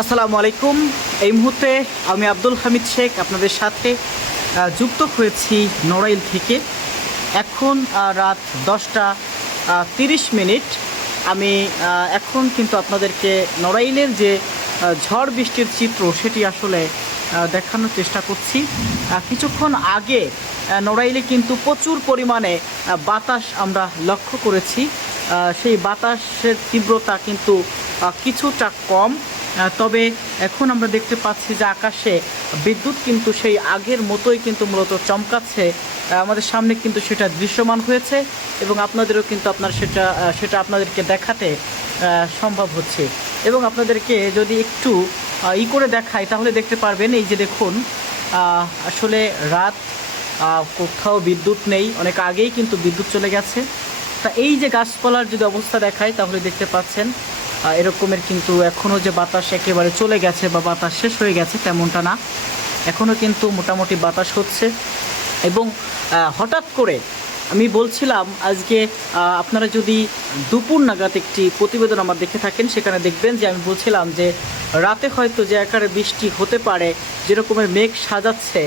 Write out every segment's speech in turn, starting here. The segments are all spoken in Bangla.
আসসালামু আলাইকুম। এই মুহূর্তে আমি আব্দুল হামিদ শেখ আপনাদের সাথে যুক্ত হয়েছি নড়াইল থেকে। এখন রাত 10টা 30 মিনিট। আমি এখন কিন্তু আপনাদেরকে নড়াইলের যে ঝড় বৃষ্টির চিত্র সেটি আসলে দেখানোর চেষ্টা করছি। কিছুক্ষণ আগে নড়াইলে কিন্তু প্রচুর পরিমাণে বাতাস আমরা লক্ষ্য করেছি। সেই বাতাসের তীব্রতা কিন্তু কিছুটা কম, তবে এখন আমরা দেখতে পাচ্ছি যে আকাশে বিদ্যুৎ কিন্তু সেই আগের মতোই কিন্তু মূলত চমকাচ্ছে। আমাদের সামনে কিন্তু সেটা দৃশ্যমান হয়েছে এবং আপনাদেরও কিন্তু সেটা আপনাদেরকে দেখাতে সম্ভব হচ্ছে। এবং আপনাদেরকে যদি একটু করে দেখাই তাহলে দেখতে পারবেন, এই যে দেখুন, আসলে রাত, কোথাও বিদ্যুৎ নেই, অনেক আগেই কিন্তু বিদ্যুৎ চলে গেছে। তা এই যে গাছপালার যদি অবস্থা দেখাই তাহলে দেখতে পাচ্ছেন এরকমের কিন্তু এখনও যে বাতাস একেবারে চলে গেছে বা বাতাস শেষ হয়ে গেছে তেমনটা না, এখনও কিন্তু মোটামুটি বাতাস হচ্ছে। এবং হঠাৎ করে আমি বলছিলাম আজকে আপনারা যদি দুপুর নাগাদ একটি প্রতিবেদন আমার দেখে থাকেন, সেখানে দেখবেন যে আমি বলছিলাম যে রাতে হয়তো যে আকারে বৃষ্টি হতে পারে, যেরকমের মেঘ সাজাচ্ছে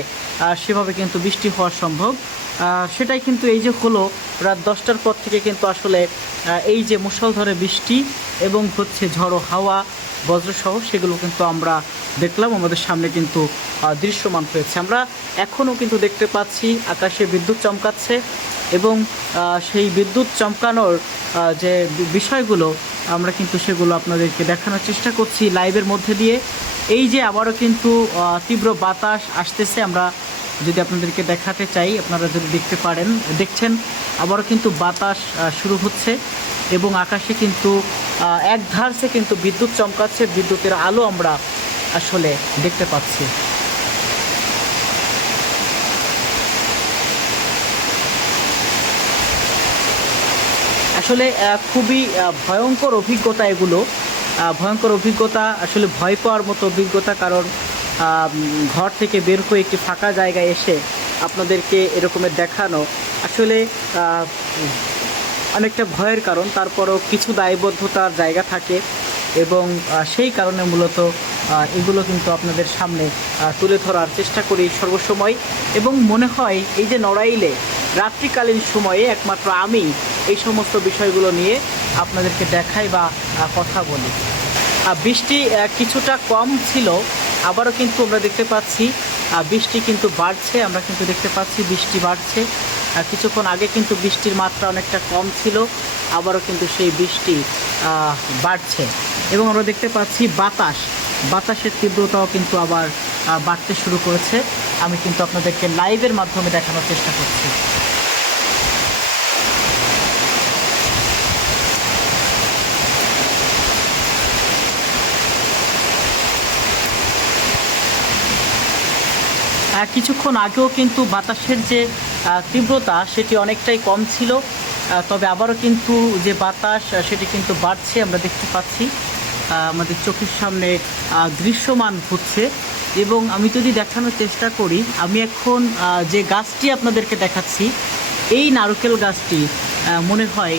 সেভাবে কিন্তু বৃষ্টি হওয়া সম্ভব। সেটাই কিন্তু এই যে হলো, রাত 10টার পর থেকে কিন্তু আসলে এই যে মুষলধারে বৃষ্টি এবং হচ্ছে ঝড়ো হাওয়া বজ্রসহ সেগুলো কিন্তু আমরা দেখলাম, আমাদের সামনে কিন্তু দৃশ্যমান হয়েছে। আমরা এখনও কিন্তু দেখতে পাচ্ছি আকাশে বিদ্যুৎ চমকাচ্ছে এবং সেই বিদ্যুৎ চমকানোর যে বিষয়গুলো আমরা কিন্তু সেগুলো আপনাদেরকে দেখানোর চেষ্টা করছি লাইভের মধ্যে দিয়ে। এই যে আবারও কিন্তু তীব্র বাতাস আসতেছে, আমরা যদি আপনাদেরকে দেখাতে চাই, আপনারা যদি দেখছেন আবারও কিন্তু বাতাস শুরু হচ্ছে এবং আকাশে কিন্তু এক ধারসে কিন্তু বিদ্যুৎ চমকাচ্ছে, বিদ্যুতের আলো আমরা আসলে দেখতে পাচ্ছি। আসলে খুবই ভয়ঙ্কর অভিজ্ঞতা এগুলো, ভয়ঙ্কর অভিজ্ঞতা, আসলে ভয় পাওয়ার মতো অভিজ্ঞতা। কারণ ঘর থেকে বের হয়ে একটি ফাঁকা জায়গায় এসে আপনাদেরকে এরকমের দেখানো আসলে অনেকটা ভয়ের কারণ। তারপরও কিছু দায়বদ্ধতার জায়গা থাকে এবং সেই কারণে মূলত এগুলো কিন্তু আপনাদের সামনে তুলে ধরার চেষ্টা করি সর্বসময়। এবং মনে হয় এই যে নড়াইলে রাত্রিকালীন সময়ে একমাত্র আমি এই সমস্ত বিষয়গুলো নিয়ে আপনাদেরকে দেখাই বা কথা বলি। বৃষ্টি কিছুটা কম ছিল, আবারও কিন্তু আমরা দেখতে পাচ্ছি বৃষ্টি কিন্তু বাড়ছে। আমরা কিন্তু দেখতে পাচ্ছি বৃষ্টি বাড়ছে। কিছুক্ষণ আগে কিন্তু বৃষ্টির মাত্রা অনেকটা কম ছিল, আবারও কিন্তু সেই বৃষ্টি বাড়ছে। এবং আমরা দেখতে পাচ্ছি বাতাসের তীব্রতাও কিন্তু আবার বাড়তে শুরু করেছে। আমি কিন্তু আপনাদেরকে লাইভের মাধ্যমে দেখানোর চেষ্টা করছি। কিছুক্ষণ আগেও কিন্তু বাতাসের যে তীব্রতা সেটি অনেকটাই কম ছিল, তবে আবারও কিন্তু যে বাতাস সেটি কিন্তু বাড়ছে, আমরা দেখতে পাচ্ছি, আমাদের চোখের সামনে দৃশ্যমান হচ্ছে। এবং আমি যদি দেখানোর চেষ্টা করি, আমি এখন যে গাছটি আপনাদেরকে দেখাচ্ছি, এই নারকেল গাছটি মনে হয়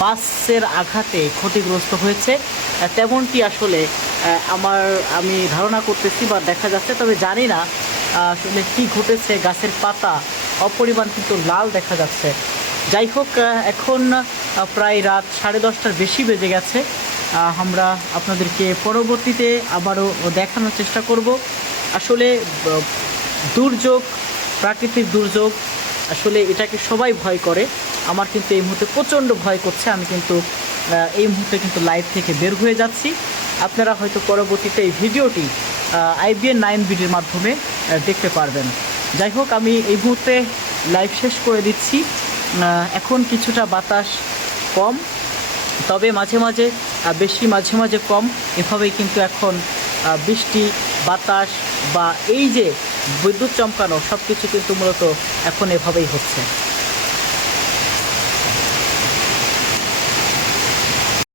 বাসের আঘাতে ক্ষতিগ্রস্ত হয়েছে, তেমনটি আসলে আমি ধারণা করতেছি বা দেখা যাচ্ছে, তবে জানি না আসলে কী ঘটেছে। গাছের পাতা অপরিমাণ কিন্তু লাল দেখা যাচ্ছে। যাই হোক, এখন প্রায় রাত 10:30টার বেশি বেজে গেছে। আমরা আপনাদেরকে পরবর্তীতে আবারও দেখানোর চেষ্টা করব। আসলে দুর্যোগ, প্রাকৃতিক দুর্যোগ, আসলে এটাকে সবাই ভয় করে। আমার কিন্তু এই মুহূর্তে প্রচণ্ড ভয় করছে। আমি কিন্তু এই মুহূর্তে কিন্তু লাইভ থেকে বের হয়ে যাচ্ছি। আপনারা হয়তো পরবর্তীতে এই ভিডিওটি IBN 9BDর মাধ্যমে দেখতে পারবেন। যাই হোক, আমি এই মুহূর্তে লাইভ শেষ করে দিচ্ছি। এখন কিছুটা বাতাস কম, তবে মাঝে মাঝে বেশি, মাঝে মাঝে কম, এভাবেই কিন্তু এখন বৃষ্টি, বাতাস বা এই যে বিদ্যুৎ চমকানো সব কিছু কিন্তু মূলত এখন এভাবেই হচ্ছে।